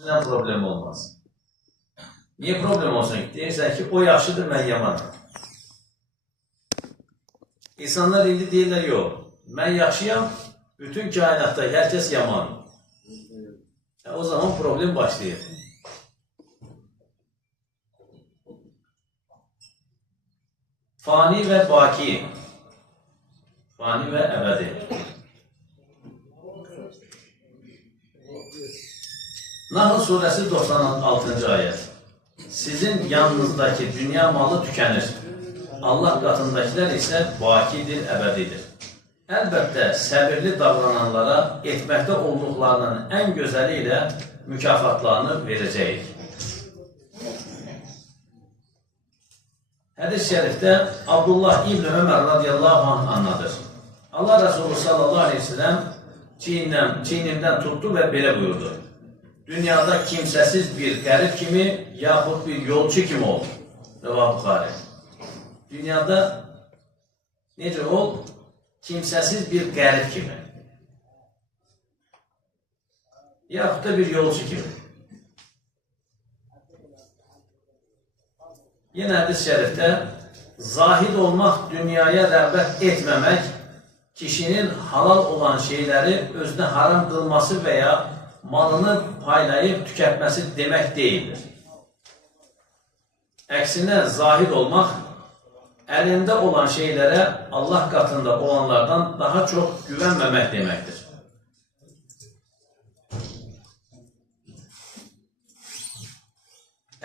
Sizden problem olmaz. Niye problem olsun ki? Deyirsən ki, o yaxşıdır, mən yamanım. İnsanlar indi deyirlər, yox, mən yaxşıyam, bütün kainatda hər kəs yaman. O zaman problem başlayır. Fani və baki. Fani və əbədi. Nahl surəsi 96-cı ayət. Sizin yanınızdakı dünya malı tükənir. Allah qatındakilər isə bakidir, əbədidir. Əlbəttə, səbirli davrananlara etməkdə olduqlarının ən gözəli ilə mükafatlarını verəcəyik. Hədis-i şərifdə Abdullah İbn Ömər radiyallahu anh anladır. Allah Resulü sallallahu aleyhi ve sellem çiynimdən tutdu və belə buyurdu. Dünyada kimsəsiz bir qərib kimi, yaxud bir yolçu kimi ol. Rəvah Buxari. Dünyada necə ol? Kimsəsiz bir qərib kimi. Yaxud da bir yolçu kimi. Yenə hədis-i şərifdə zahid olmaq, dünyaya rəğbət etməmək, kişinin halal olan şeyləri özünə haram qılması və ya malını paylayıb tükətməsi demək deyildir. Əksinə, zahid olmaq, əlində olan şeylərə Allah qatında olanlardan daha çox güvənməmək deməkdir.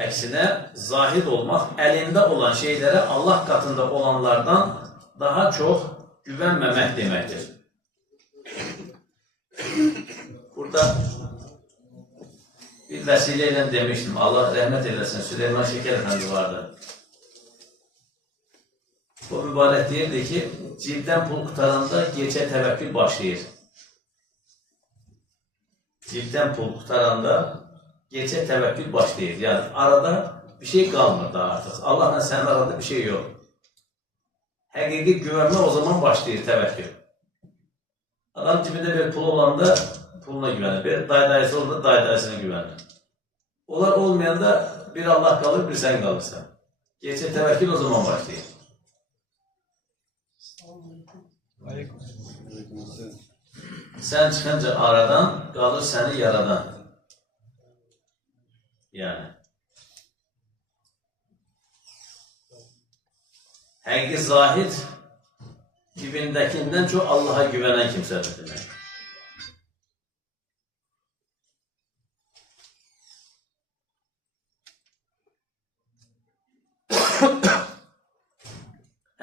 Əksinə, zahid olmaq, əlində olan şeylərə Allah qatında olanlardan daha çox güvənməmək deməkdir. Burada bir vəsilə ilə demişdim, Allah rəhmət eləsin, Süleyman Şəkər Əfəndi vardı. O mübarək deyirdi ki, cibdən pul qutaranda gecə təvəkkül başlayır. Cibdən pul qutaranda gecə təvəkkül başlayır. Yəni, arada bir şey qalmır da artıq. Allahla sənin arada bir şey yox. Həqiqi güvənmə o zaman başlayır təvəkkül. Adam cibində bir pul olanda puluna güvənir. Bir daydayısı olanda daydayısına güvənir. Onlar olmayanda bir Allah qalır, bir sən qalırsan. Gecə təvəkkül o zaman başlayır. Sən çıxınca aradan, qalır səni yaradan. Yəni. Həqiqi zahid cibindəkindən çox Allaha güvənən kimsədir demək.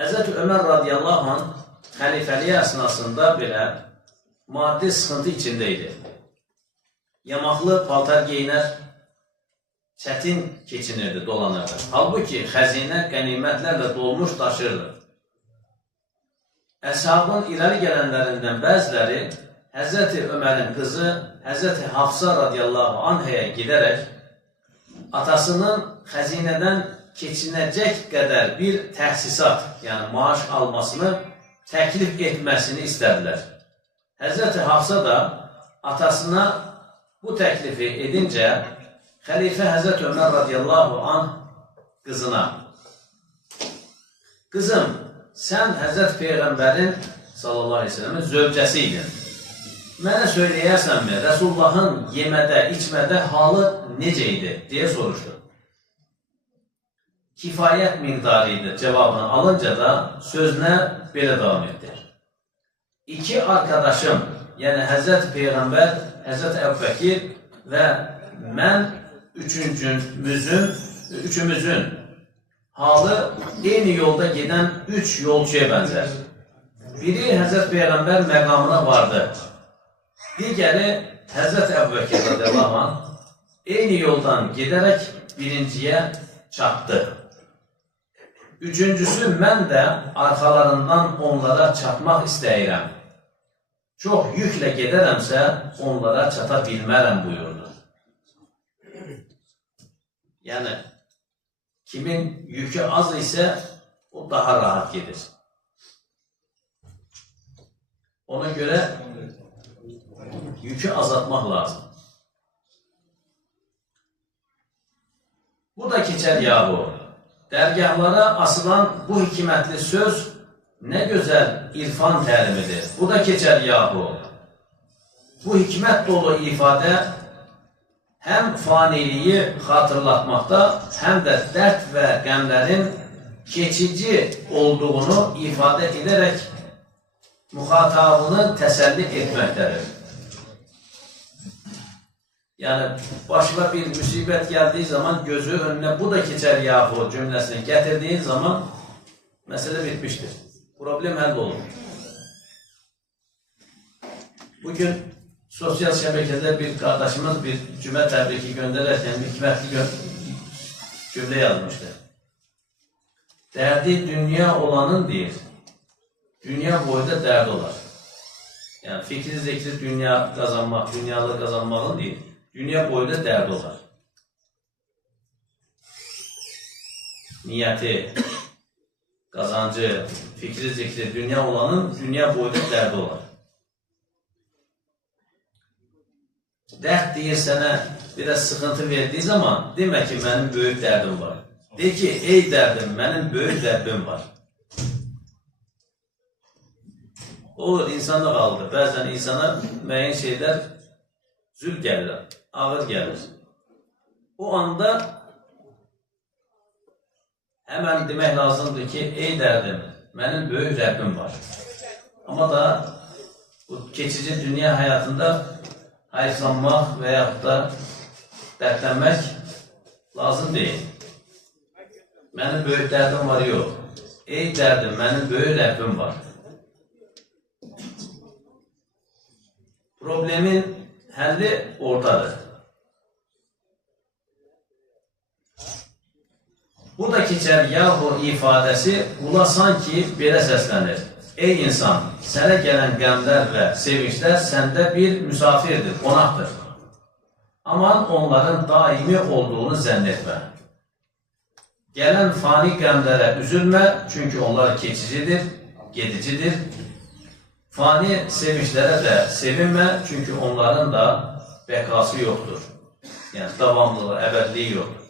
Həzrət Ömər radiyallahu anh xəlifəliyi əsnasında belə maddi sıxıntı içində idi. Yamaqlı paltar geyinər, çətin keçinirdi, dolanırdı. Halbuki xəzinə qənimətlərlə dolmuş daşırdı. Əshabın irəli gələnlərindən bəziləri Həzrəti Ömərin qızı Həzrəti Hafsa radiyallahu anhəyə gedərək atasının xəzinədən keçinəcək qədər bir təhsisat, yəni maaş almasını təklif etməsini istədilər. Həzrəti Hafsa da atasına bu təklifi edincə xəlifə Həzrəti Ömər radiyallahu anh qızına qızım, sən Həzrət Peyğəmbərin sallallahu aleyhi ve sellemin zövcəsi idin. Mənə söyləyərsənmi, Rəsullahın yemədə, içmədə halı necə idi, deyə soruşdu. Kifayət miqdarı idi cavabını alınca da sözünə belə davam etdi. İki arkadaşım, yəni Həzrət Peyğəmbər, Həzrət Əbubəkir və mən üçümüzün halı eyni yolda gedən üç yolcuya bənzər. Biri Həzrət Peyğəmbər məqamına vardı. Digəri Həzrət Əbubəkir radiyallahu anh eyni yoldan gedərək birinciyə çatdı. Üçüncüsü, mən də arxalarından onlara çatmaq istəyirəm. Çox yüklə gedərəmsə, onlara çata bilmərəm buyurdu. Yəni, kimin yükü az isə, o daha rahat gedir. Ona görə yükü azaltmaq lazım. Bu da keçer yahu. Dergahlara asılan bu hikmetli söz ne güzel irfan terimidir. Bu da keçer yahu. Bu hikmet dolu ifade hem faniliği hatırlatmakta hem de dert ve gemlerin geçici olduğunu ifade ederek muhatabını teselli etmektedir. Yani başına bir musibet geldiği zaman gözü önüne bu da geçer yahu cümlesini getirdiğin zaman mesele bitmiştir. Problem hallolur. Bugün sosyal şebekede bir kardeşimiz bir cüme tebriki gönderirken bir hikmetli cümle yazmıştı. Derdi dünya olanın değil, dünya boyunda derdi olar. Yani fikri zikri dünya kazanmak, dünyalı kazanmanın değil, dünya boyunda derdi olar. Niyeti, kazancı, fikri zikri dünya olanın dünya boyunda derdi olar. Dert diye sana biraz sıkıntı verdiği zaman demek ki benim büyük derdim var. De ki ey derdim benim büyük derdim var. O insanda kaldı. Bazen insana müəyyən şeyler zül gelir, ağır gelir. O anda hemen demek lazımdır ki ey derdim benim büyük derdim var. Ama da bu geçici dünya hayatında hayıflanmak veyahut da dertlenmek lazım değil. Benim büyük derdim var yok. Ey derdim benim büyük derdim var. Problemin həlli ortadır. Bu da keçer yahu ifadesi ula sanki belə səslənir. Ey insan, sənə gələn qəmlər və sevinçlər səndə bir müsafirdir, qonaqdır. Aman onların daimi olduğunu zənn etmə. Gələn fani qəmlərə üzülmə, çünki onlar keçicidir, gedicidir. Fani sevinçlərə də sevinmə, çünki onların da bəkası yoxdur. Yəni, davamlılığı, əbədliyi yoxdur.